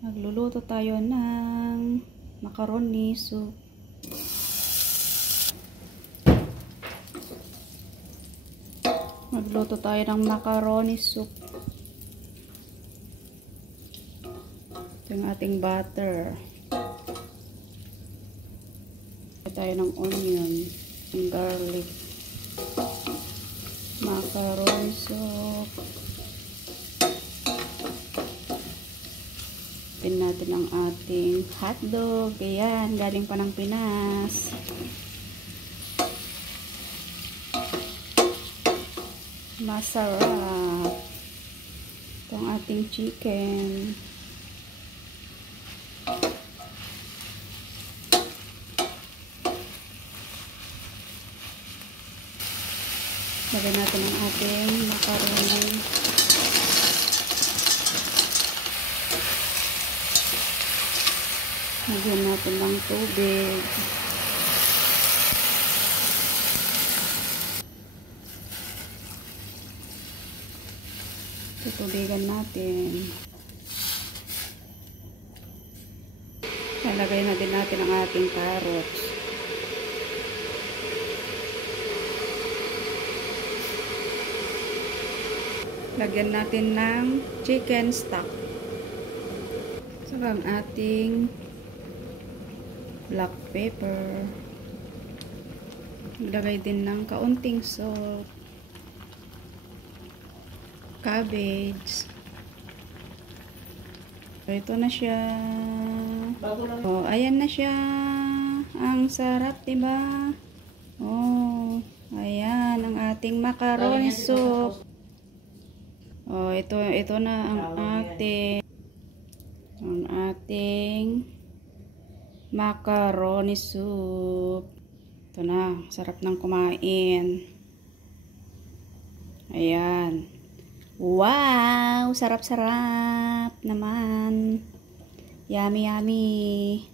Magluluto tayo ng macaroni soup. Magluto tayo ng macaroni soup. Ito yung ating butter. Ito tayo ng onion, ng garlic. Macaroni soup. Pin natin ang ating hotdog. Ayan, galing pa ng Pinas. Masarap. Ito ang ating chicken. Lagyan natin ang ating macaroni. Lagyan natin ng tubig. Tutubigan natin. Lalagay na din natin ang ating carrots. Lagyan natin ng chicken stock. Saka ang ating black pepper. Lagay din ng kaunting salt. Cabbage. So, ito na siya. Oh, ayan na siya. Ang sarap, diba? Oh, ayan ang ating macaroni soup. Oh, ito na ang ating macaroni soup. Ito na, sarap ng kumain. Ayan. Wow! Sarap-sarap naman. Yummy, yummy.